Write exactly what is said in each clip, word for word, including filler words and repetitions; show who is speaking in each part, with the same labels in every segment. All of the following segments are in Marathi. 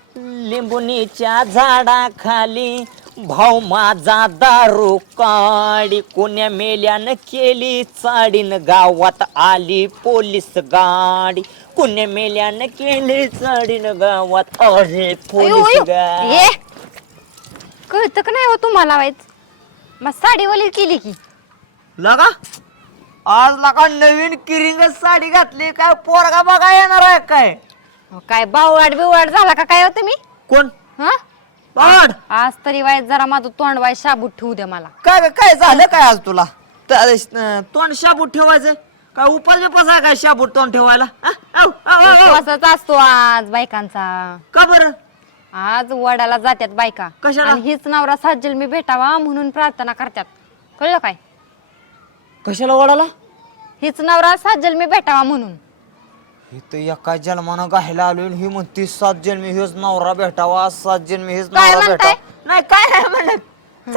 Speaker 1: लिंबुनीच्या झाडाखाली भाऊ माझा दारू काडी, कोण्या मेल्यानं केली चाडीन, गावात आली पोलीस गाडी, कोण्या मेल्यानं केली चाडीन, गावात आली पोलीस गाडी.
Speaker 2: ये कळतं का नाही हो तुम्हाला वाईच मग साडी वली केली की
Speaker 1: लगा आज लगा नवीन किरिंग साडी घातली, काय पोरगा बघा येणार आहे काय?
Speaker 2: अहो, काय बाववाड बिववाड झाला का काय हो तुम्ही
Speaker 1: कोण
Speaker 2: हा
Speaker 1: बाड?
Speaker 2: आज तरी वाईट जरा माझं तोंड वाईट शाबूत ठेवू द्या मला.
Speaker 1: काय काय झालं काय आज तुला? त- अं, तोंड शाबूत ठेवायचं काय? उपास बिपास आहे काय शाबूत तोंड ठेवायला? आ? आव, आव, आव, आव.
Speaker 2: उपवासच असतो आज बायकांचा.
Speaker 1: का बरं?
Speaker 2: आज वडाला जात्यात बायका
Speaker 1: कशाला?
Speaker 2: आणि हीच नवरा सात मी भेटावा म्हणून प्रार्थना करतात. कळलं काय?
Speaker 1: कशाला वडाला?
Speaker 2: हीच नवरा सात मी भेटावा म्हणून.
Speaker 1: इथं एका जन्मानं गायला आलोय आणि ही म्हणती सात जन्मी हेच नवरा भेटावा, सात जन्मी हेच
Speaker 2: काय
Speaker 1: नवरा
Speaker 2: म्हणताय?
Speaker 1: भेटावा. नाही काय नाही म्हणत.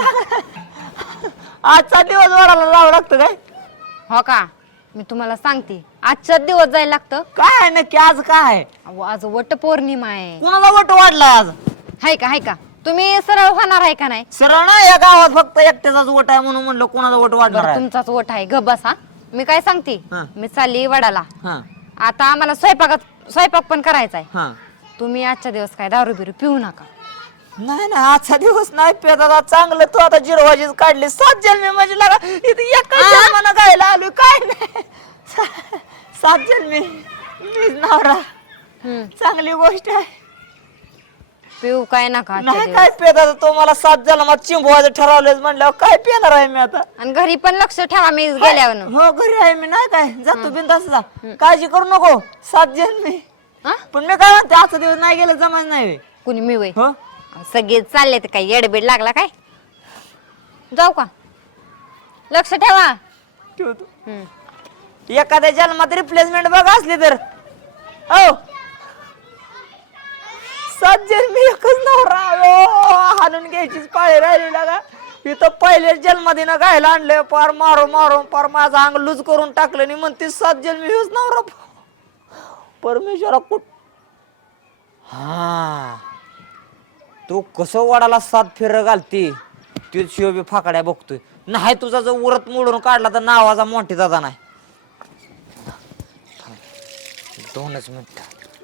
Speaker 1: आजचा दिवस वडाला लावा लागतं काय?
Speaker 2: हो का? मी तुम्हाला सांगते आजच्या दिवस जायला लागतं.
Speaker 1: काय आहे नक्की आज काय आहे?
Speaker 2: अहो, आज वट पौर्णिमा आहे.
Speaker 1: कुणाला वट वाढला आज?
Speaker 2: हाय का हाय का? तुम्ही सरळ होणार आहे का नाही?
Speaker 1: सरळ ना या गावात फक्त एकट्याचाच वट आहे म्हणून म्हणलं कोणाचा वट वाढणार
Speaker 2: बरं,
Speaker 1: आहे?
Speaker 2: तुमचाच वट आहे. ग बसा. मी काय सांगते
Speaker 1: हा.
Speaker 2: मी चालली वडाला.
Speaker 1: हा
Speaker 2: आता आम्हाला स्वयंपाकात स्वयंपाक पण करायचा आहे.
Speaker 1: हा
Speaker 2: तुम्ही आजच्या दिवस काय दारू बिरू पिऊ नका.
Speaker 1: नाही ना आजचा दिवस नाही पेत आता. चांगलं तू आता जिरवाजीच काढली. सात जन्मी म्हणजे लागा इथे एका जन्मानं गायला आलोय काय नाही. सा- सात जन्मी मीच नवरा.
Speaker 2: हम्म.
Speaker 1: चांगली गोष्ट आहे.
Speaker 2: पिऊ काय नका आजच्या
Speaker 1: नाही
Speaker 2: दिवस.
Speaker 1: काय पेत आता. तो मला सात जन्मात चिंबवायचं ठरवलंय म्हणल्यावर काय पिणार आहे मी आता?
Speaker 2: आणि घरी पण लक्ष ठेवा मी गेल्यावर.
Speaker 1: हो घरी आहे मी. नाही काय जातो बिनधास्त जा. काळजी करू नको. सात जन्मी.
Speaker 2: हा?
Speaker 1: पण मी काय म्हणते आजचा दिवस नाही गेलं जमायच नाही.
Speaker 2: कुणी मी वय
Speaker 1: हो
Speaker 2: सगळे चालले तर काय येडबीड लागला काय? जाऊ का? लक्ष ठेवा.
Speaker 1: ठेवतो.
Speaker 2: हम्म.
Speaker 1: एखाद्या जन्मात रिप्लेसमेंट बघ असली तर हो सात जन्मी एकच नवरा. अयो, हाणून घ्यायचीच पाळी राहिली लागा. इथं पहिल्याच जन्मदिनं गायला आणले पार मारून मारून पार माझा अंग लूज करून टाकलं आणि म्हणते सात जन्मी हेच नवरा. परमेश्वरा कुठ हा तू कसं वडाला सात फेर घालती ते शिवबी फाकड्या बघतोय. नाही तुझा जर उरत मोडून काढला तर नावाचा मोठी दादा नाही. दोनच मिनिट.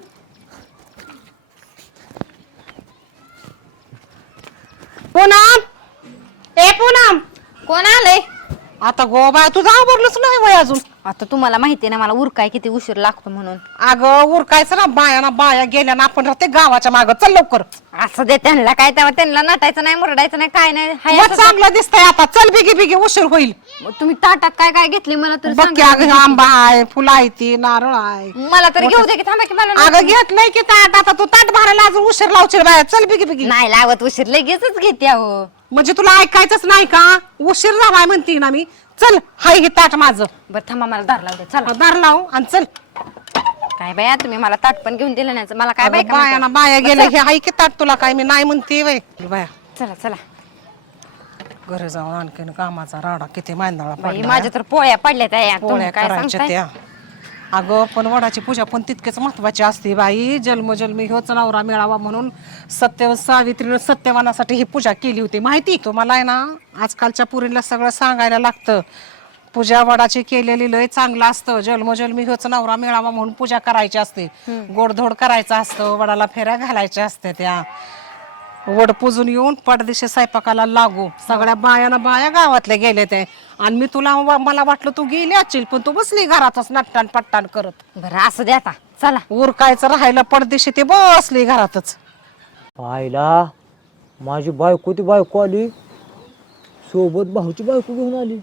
Speaker 3: पूनम ए पूनम
Speaker 2: कोण आलंय?
Speaker 3: आता गो बाय तुझं आवरलंच नाही वय अजून.
Speaker 2: आता तुम्हाला माहिती आहे ना मला उरकाय किती उशीर लागतो म्हणून.
Speaker 3: अगं उरकायचं ना बाया ना बाया गेल्या ना आपण राहते गावाच्या मागं. चल लवकर.
Speaker 2: असं दे त्यांना काय तेव्हा त्यांना नटायचं नाही मुरडायचं नाही काय नाही. हाय
Speaker 3: मग
Speaker 2: असं
Speaker 3: चांगलं दिसतंय आता. चल बिगी बिगी उशीर होईल.
Speaker 2: मग तुम्ही ताटात काय काय घेतली मला तर
Speaker 3: बघ की
Speaker 2: सांगा.
Speaker 3: अगं आंबा आहे फुलं आहे ती नारळ आहे.
Speaker 2: मला तर घेऊ दे की थांबा की मला
Speaker 3: अगं घेतलंय की ताट. आता तू ताट भरायला अजून उशीर लावशील बाया. चल बिगी बिगी.
Speaker 2: नाही लावत उशीर लगेचच घेते अहो.
Speaker 3: म्हणजे तुला ऐकायचंच नाही का? उशीर झालाय म्हणते ना मी. चल हाय हे ताट माझं.
Speaker 2: बरं थांबा मला दार लावू दे. चला.
Speaker 3: दार लाव आणि चल.
Speaker 2: काय बाया तुम्ही मला ताट पण घेऊन दिलं नाही. मला काय बाय
Speaker 3: अगं बाया ना बाया गेल्या हे हाय की ताट. तुला काय मी नाही म्हणते वय बाया.
Speaker 2: चला चला
Speaker 3: घरी जाऊन आणखीन कामाचा राडा किती मांदळा
Speaker 2: बाई
Speaker 3: पडला.
Speaker 2: माझ्या तर पोळ्या पडल्या त्या.
Speaker 3: पोळ्या
Speaker 2: तुम्ही काय
Speaker 3: करायच्या
Speaker 2: सांगताय?
Speaker 3: त्या. अगं पण वडाची पूजा पण तितकेच महत्वाची असते बाई. जन्मजन्मी ह्योच नवरा मिळावा म्हणून सत्य सावित्रीनं सत्यवानासाठी ही पूजा केली होती माहिती. तुम्हाला आहे ना आजकालच्या पुरीला सगळं सांगायला लागतं. पूजा वडाची केलेली लय चांगलं असतं. जन्मजन्मी ह्योच नवरा मिळावा म्हणून पूजा करायची असते. गोडधोड करायचं असतं. वडाला फेऱ्या घालायच्या असते. त्या वड पूजून येऊन पडदिशी स्वयंपाकाला लागू. सगळ्या बायाना बाया गावातल्या गेल्या ते. आणि मी तुला मला वाटलं तू गेली असशील पण तू बसली घरातच नट्टान पट्टान करत.
Speaker 2: बरं असं दे आता. चला
Speaker 3: उरकायचं राहायला पडदिशी ते बसली घरातच.
Speaker 1: पाहिला माझी बायको ती बायको आली सोबत भाऊची बायको घेऊन आली.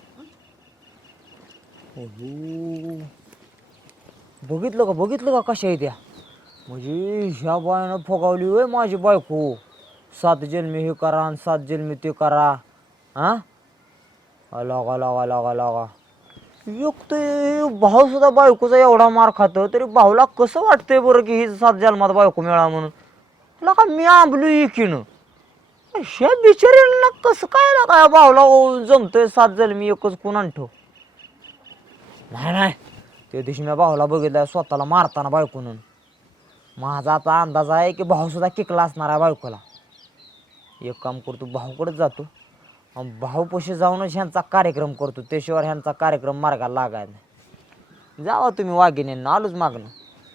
Speaker 1: अहो. बघितलं का बघितलं का कशा आहे त्या? म्हणजे ह्या बायानं फगावली होय माझी बायको. सात जन्मी हे करा आणि सात जन्मी ते करा. हा लागा लागा लागा लागा एक तर भाऊ सुद्धा बायकोचा एवढा मार खातो तरी भाऊला कसं वाटतंय बरं की ही सात जन्मात बायको मिळा म्हणून. लका मी आंबलो एकीन ह्या बिचारीला कसं काय लागा भाऊला जमतोय सात जन्मी एकच कोण आणतो. नाही नाही त्या दिवशी मी भाऊला बघितलं स्वतःला मारताना बायकोनं. माझा आता अंदाज आहे की भाऊ सुद्धा किकला असणार आहे बायकोला. एक काम करतो, भाऊकडेच जातो आणि भाऊपाशी जाऊनच ह्यांचा कार्यक्रम करतो, त्याशिवाय ह्यांचा कार्यक्रम मार्गाला लागायला नाही. जावा तुम्ही वाघिणींना, आलोच मागणं.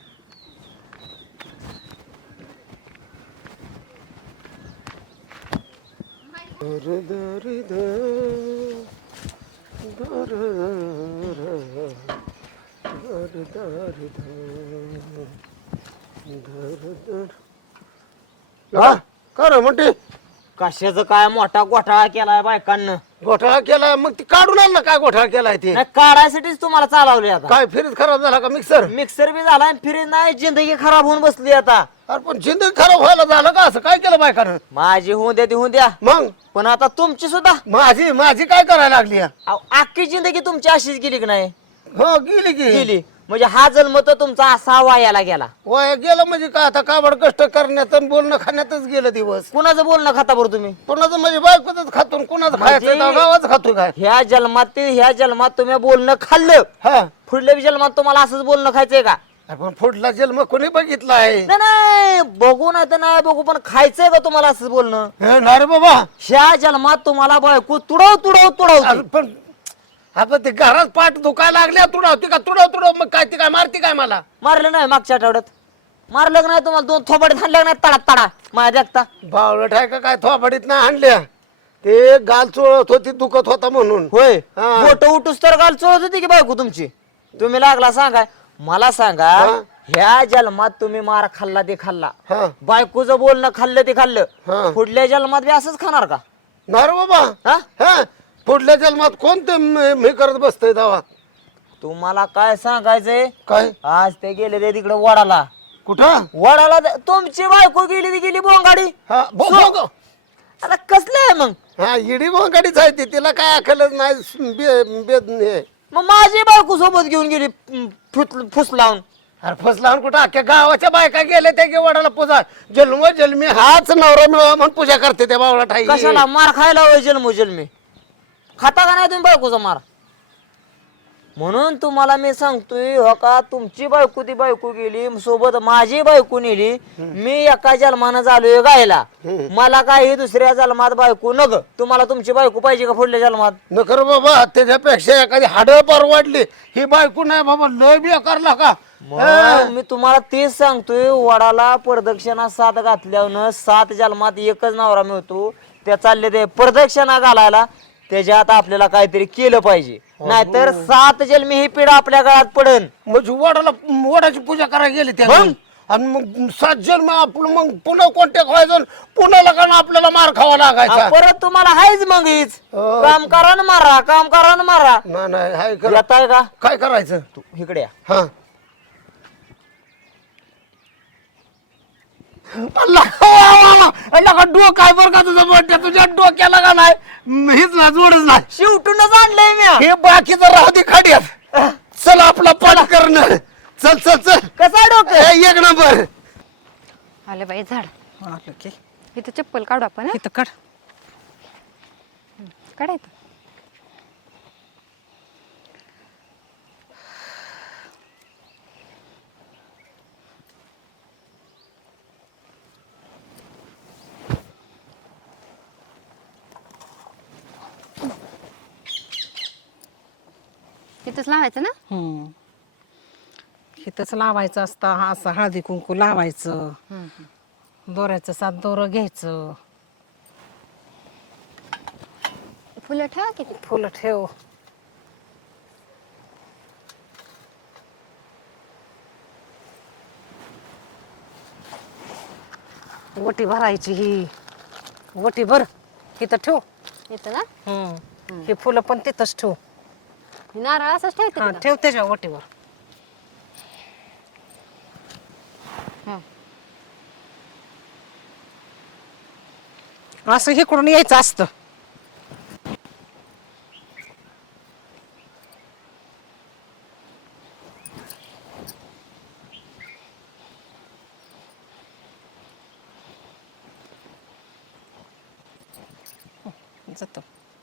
Speaker 4: हा का रे म्हणते
Speaker 1: कशाचं काय मोठा घोटाळा केलाय बायकांना.
Speaker 4: घोटाळा केलाय मग ती काढून आण ना काय घोटाळा केलाय ते
Speaker 1: नाही, काढायसाठीच तुम्हाला चालवले आता.
Speaker 4: काय फिरीत खराब झाला का मिक्सर
Speaker 1: मिक्सर बी झालाय, फिरी नाही, जिंदगी खराब होऊन बसली आता.
Speaker 4: अरे पण जिंदगी खराब व्हायला झालं का असं काय केलं बायकानं
Speaker 1: माझी होऊन द्या ती होऊन द्या,
Speaker 4: मग
Speaker 1: पण आता तुमची सुद्धा
Speaker 4: माझी माझी काय करायला लागली या?
Speaker 1: अहो, अख्खी जिंदगी तुमची अशीच गेली की नाही?
Speaker 4: हो गेली की
Speaker 1: गेली म्हणजे हा जन्म तर तुमचा असा वायाला गेला.
Speaker 4: वय गेलं म्हणजे काय आता काबड कष्ट करण्यात आणि बोलणं खाण्यातच गेलं दिवस
Speaker 1: कुणाचं बोलणं खाता बरं तुम्ही?
Speaker 4: कोणाचं म्हणजे बायकोच खातो आणि कोणाचं
Speaker 1: म्हणजे-
Speaker 4: खायचं तर गावाच खातो काय
Speaker 1: ह्या जन्मात ते ह्या जन्मात तुम्ही बोलणं खाल्लं,
Speaker 4: हा
Speaker 1: पुढल्या बी जन्मात तुम्हाला असंच बोलणं खायचंय का?
Speaker 4: आपण पुढला जन्म कोणी बघितला आहे
Speaker 1: नाही नाही, बघू नाही तर नाही बघू, पण खायचंय का तुम्हाला असंच बोलणं?
Speaker 4: हे ना रे बाबा
Speaker 1: ह्या जन्मात तुम्हाला बायको तुडव तुडव तुडव.
Speaker 4: अरे पण आता ते घरात पाठ दुखायला लागल्या तुडवती का तुडव तुडव मग काय ती काय मारती काय मला
Speaker 1: मारलं नाही मागच्या आठवड्यात? मारलं का नाही तुम्हाला? दोन थोबाडीत हाणलं नाही तडा तडा माझ्या देखता?
Speaker 4: बावळट आहे का काय थोबाडीत नाही आणल्या ते गाल चोळत होती दुखत होता म्हणून
Speaker 1: होय,
Speaker 4: हा.
Speaker 1: बोट उठूस तर गाल चोळत होती की बायको तुमची? तुम्ही लागला सांगा मला, सांगा
Speaker 4: हा.
Speaker 1: ह्या जन्मात तुम्ही मार खाल्ला ते खाल्ला,
Speaker 4: हा
Speaker 1: बायकोचं बोलणं खाल्लं ते
Speaker 4: हा.
Speaker 1: खाल्लं, पुढल्या जन्मात बी असंच खाणार का?
Speaker 4: ना रे बाबा
Speaker 1: हा?
Speaker 4: हा पुढल्या जन्मात कोणते मी करत बसतोय दावा
Speaker 1: तुम्हाला काय सांगायचंय?
Speaker 4: काय
Speaker 1: आज ते गेले ते तिकडे वडाला.
Speaker 4: कुठं
Speaker 1: वडाला ते- तुमची बायको गेली ती गेली बोंगाडी.
Speaker 4: हा भो- भो-
Speaker 1: आता कसलं आहे मग?
Speaker 4: हा इडी गाडीच आहे ती तिला काय अकलच नाही बे- बे- हे.
Speaker 1: मग माझी बायको सोबत घेऊन गेली अं, फुस- फुस लावून.
Speaker 4: अरे फसला कुठं अख्ख्या गावाच्या बायका गेल्या त्या गे वडाला पूजा जन्म जन्मी हाच नवरा मिळवा म्हणून पूजा करते त्या बावळा ठाई
Speaker 1: कशाला मार खायला होय जन्म जन्मी? खाता का नाही तुम्ही बायकोचा मार? म्हणून तुम्हाला मी सांगतोय हो का, तुमची बायको ती बायको गेली सोबत माझी बायको नेली, मी एका जन्मानं झालोय गायला. मला काही दुसऱ्या जन्मात बायको नग. तुम्हाला तुमची बायको पाहिजे का पुढल्या जन्मात?
Speaker 4: नकर बाबा त्याच्यापेक्षा एखादी हाड पार वाढली ही बायको नाही बाबा लय बी करला का
Speaker 1: मग मी तुम्हाला तेच सांगतोय, वडाला प्रदक्षिणा सात घातल्यावर सात जन्मात एकच नवरा मिळतो. त्या चालले ते प्रदक्षिणा घालायला, त्याच्यात आपल्याला काहीतरी केलं पाहिजे, नाहीतर सात जन्मी ही पिढा आपल्या गळ्यात पडन.
Speaker 4: म्हणजे वडाला वडाची पूजा करायला गेली त्या
Speaker 1: मग?
Speaker 4: आणि मग सात जन्म आपलं मग पुन्हा कोणत्या व्हायचं पुन्हा कारण आपल्याला मार खावा लागायचा
Speaker 1: हा, परत तुम्हाला हायच मग हीच
Speaker 4: हो.
Speaker 1: काम करा ना मारा, काम करा ना मारा.
Speaker 4: नाही नाही हाय करा.
Speaker 1: येताय का?
Speaker 4: काय करायचं
Speaker 1: तू इकडे या.
Speaker 4: हा अल्ला का डोक काय बरं का तुझं मोठ्या तुझ्या डोक्याला का नाही हीच ना जोडच नाही
Speaker 1: शेवटूनच आणलंय मी.
Speaker 4: हे बाकीचं राहू दे खाड्यात चल आपला पाठ करणं चल चल चल
Speaker 1: कसा डोकं?
Speaker 4: ए, एक नंबर
Speaker 2: आले बाई झाड.
Speaker 3: आलं की
Speaker 2: इथं चप्पल काढू आपण हं?
Speaker 3: इथं काढ
Speaker 2: काढायचं. इथंच लावायचं ना?
Speaker 3: हम्म. इथंच लावायचं असतं हा असं हळदी कुंकू लावायचं, दोऱ्याचं सात दोरं घ्यायचं,
Speaker 2: फुलं ठेवा किती.
Speaker 3: फुलं ठेव. वटी भरायची ही वटी भर इथं ठेव.
Speaker 2: इथं ना?
Speaker 3: हम्म. ही फुलं पण तिथंच ठेव.
Speaker 2: नारळ असंच ठेवते
Speaker 3: हा
Speaker 2: का?
Speaker 3: ठेव त्याच्या वटीवर. असं इकडून यायचं असतं. जातो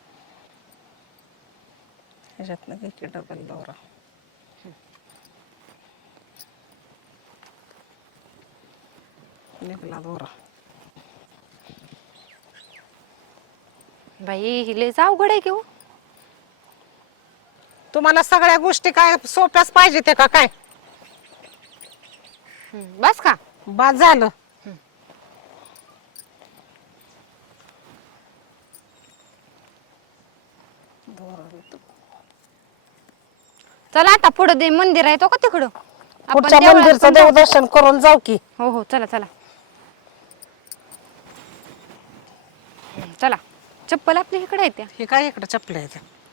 Speaker 3: ह्याच्यातनं घे डबल दोरा. निघला दोरा.
Speaker 2: बाई हिलेच अवघड आहे की हो.
Speaker 3: तुम्हाला सगळ्या गोष्टी काय सोप्याच पाहिजे ते का काय?
Speaker 2: हम्म, बस का
Speaker 3: बाद झालं.
Speaker 2: चला आता पुढे दे मंदिर आहे तो का तिकडं आपण
Speaker 3: पुढच्या
Speaker 2: देवळात
Speaker 3: मंदिरचं
Speaker 2: पण जाऊ.
Speaker 3: देवदर्शन करून जाऊ की.
Speaker 2: हो हो चला चला हम्म, चला चप्पल आपल्या इकडे आहे त्या.
Speaker 3: हे काय इकडे चपले आहेत.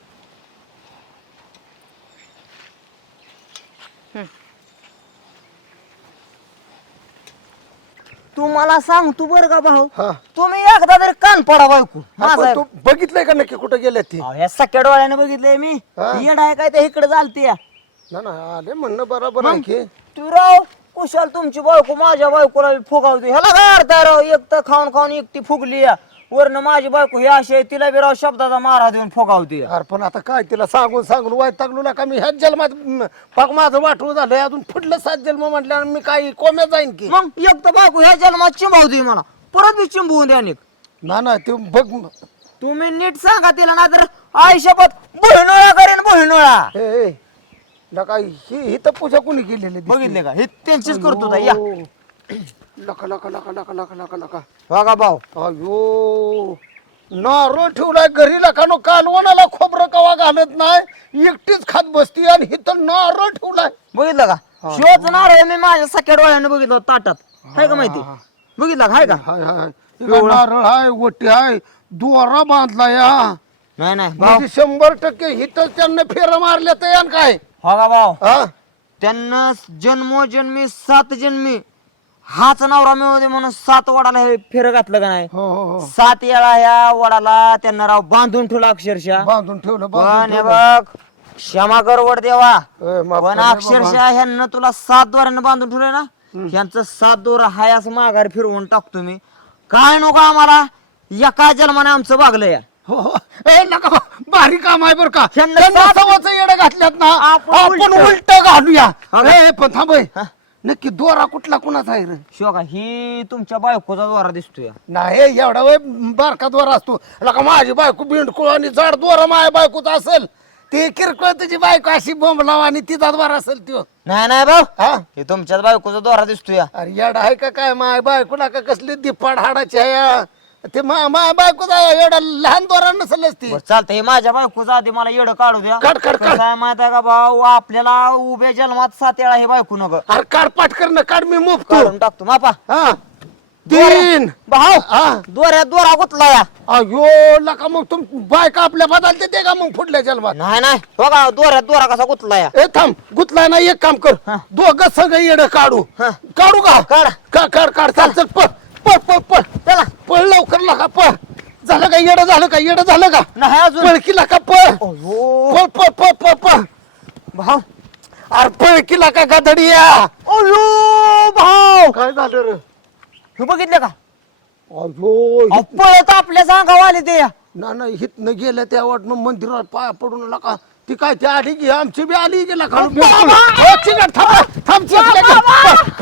Speaker 1: तू मला सांग तू बरं का भाऊ
Speaker 4: हा.
Speaker 1: तुम्ही एकदा तरी कान पडा बायको माझा
Speaker 4: आपण तू बघितलंय का नक्की कुठं गेले ती?
Speaker 1: अहो, या सख्या डोळ्याने बघितलंय मी
Speaker 4: हा.
Speaker 1: येड आहे काय ते इकडे चालते
Speaker 4: ना ना आले म्हणणं बरोबर आहे की.
Speaker 1: तू राव कुशाल तुमची बायको माझ्या बायकोला फुगावते ह्याला काय अर्थ आहे राव एक तर खाऊन खाऊन एकटी फुगली वरनं माझी बायको ही अशी आहे, तिला बी राव शब्दाचा मारा देऊन फुगावते
Speaker 4: अरे पण आता काय तिला सांगून सांगून वैतागलो ना का मी ह्याच जन्मात म, पाक माझं वाटू झालंय अजून पुढलं सात जन्म म्हटल्यावर मी काय कोम्यात जाईन की.
Speaker 1: मग एक तर बायको ह्या जन्मात चिंबावते मला परत बी चिंबवून द्या निक
Speaker 4: ना ना ते बघ
Speaker 1: तुम्ही नीट सांगा तिला ना तर आयुष्यात बहिणोळा करेन बहिणोळा
Speaker 4: ए ए, लका ही ही तर पूजा कोणी केलेली दिसते.
Speaker 1: बघितले का हे त्यांचीच करतो ताई, या
Speaker 4: ओ, लका लका लका लका लका लका लका
Speaker 1: बघा भाऊ
Speaker 4: अयो नारळ ठेवलाय घरी लकानो कालवणाला खोबरं कवा घालत नाही एकटीच खात बसती आणि हिथं नारळ ठेवलाय.
Speaker 1: बघितलं का शिवच नारळ मी माझ्या सख्या डोळ्याने बघितलं होतं ताटात हाय का माहिती बघितलं का हाय का
Speaker 4: हाय हाय इकडं नारळ हाय वटी हाय दोरा बांधला या
Speaker 1: नाही नाही भाऊ
Speaker 4: म्हणजे शंभर टक्के हिथं त्यांना फेरा मारल्या तर यान काय
Speaker 1: हो का भाऊ
Speaker 4: हा
Speaker 1: त्यांना जन्मोजन्मी सात जन्मी हाच नवरा मिळू दे म्हणून सात वडाला हे फेर घातलं का नाही
Speaker 4: हो हो हो
Speaker 1: सात वेळा ह्या वडाला त्यांना राव बांधून ठेवला अक्षरशः
Speaker 4: बांधून ठेवलं
Speaker 1: पण
Speaker 4: बांधून
Speaker 1: हे
Speaker 4: ठेवलं.
Speaker 1: बघ क्षमा कर वड देवा
Speaker 4: ए, माफ
Speaker 1: पण
Speaker 4: कर रे बाबा.
Speaker 1: अक्षरशः ह्यांना तुला सात दोऱ्यानं बांधून ठेवलंय ना ह्यांचं सात दोरा हाय असं माघारी फिरवून टाकतो मी काय नको आम्हाला एका जन्माने आमचं भागलं या
Speaker 4: हो हो ए नका भारी काम आहे बरं का
Speaker 1: त्यांना
Speaker 4: त्यांना
Speaker 1: सात-
Speaker 4: सवाचं येडं घातल्यात ना
Speaker 1: आपण
Speaker 4: आपण
Speaker 1: उलटं.
Speaker 4: उलट घालूया
Speaker 1: हा का?
Speaker 4: ए पण थांब ए. नक्की दोरा कुठला कुणाचा आहे रे?
Speaker 1: शिवा ही तुमच्या बायकोचा द्वारा दिसतोय
Speaker 4: नाही एवढा वय बारका दोरा असतो लका माझी बायको बिंडकुळ आणि जाड दोरा माझ्या बायकोचा असेल ते किरकोळ तुझी बायको अशी बोंब लावा आणि तिचा द्वार असेल त्यो
Speaker 1: नाही नाही भाऊ
Speaker 4: हा
Speaker 1: हे तुमच्याच बायकोचा द्वारा दिसतोय
Speaker 4: अरे येडा आहे का काय माय बायको का कसली दिपाड हाडाची आहे ते मा माय बायकोचा एवढा लहान दोरा नसेलच ती
Speaker 1: बरं, चालतंय हे माझ्या बायकोचा आधी मला येडं काढू द्या
Speaker 4: काढ, काढ, काढ.
Speaker 1: कसं आहे माहित आहे का भाऊ आपल्याला उभ्या जन्मात सात वेळा हे बायको नग
Speaker 4: अरे काढ पाठ कर ना काढ मी मुफतो
Speaker 1: काढून टाकतो मापा
Speaker 4: हा तीन
Speaker 1: भाऊ
Speaker 4: हा
Speaker 1: दोऱ्या दोरा गुतला या
Speaker 4: अयो लका मग तुम बायका आपल्या बदलते ते का मग पुढल्या जन्मात
Speaker 1: नाही नाही बघा दोऱ्या दोरा कसा गुतला या
Speaker 4: ए थांब गुतलाय ना एक काम कर
Speaker 1: हा.
Speaker 4: दोघं सगळं येड काढू
Speaker 1: हा.
Speaker 4: काढू का
Speaker 1: काढ.
Speaker 4: का काढ काढ चाल चल पळ पळ पळ पळ
Speaker 1: चला
Speaker 4: पळ लवकर लका पळ झालं का येड झालं का येड झालं का
Speaker 1: नाही अजून
Speaker 4: पळ की लका पळ
Speaker 1: अयो
Speaker 4: पळ पळ पळ पळ पळ
Speaker 1: भाऊ
Speaker 4: अरे पळ की लका गाधडिया
Speaker 1: अयो भाऊ
Speaker 4: काय झालं रे
Speaker 1: हे बघितलं का
Speaker 4: अयो
Speaker 1: अहो, पळत आपल्या सांगावं आले ते या.
Speaker 4: ना नाही हितनं गेलं त्या वाटणं मंदिरात पाया पडून नका ती काय ती आली की आमची बी आली गेला खालून
Speaker 1: बाबा!
Speaker 4: थांब थांब चिकट, थांब, थांब चिकट.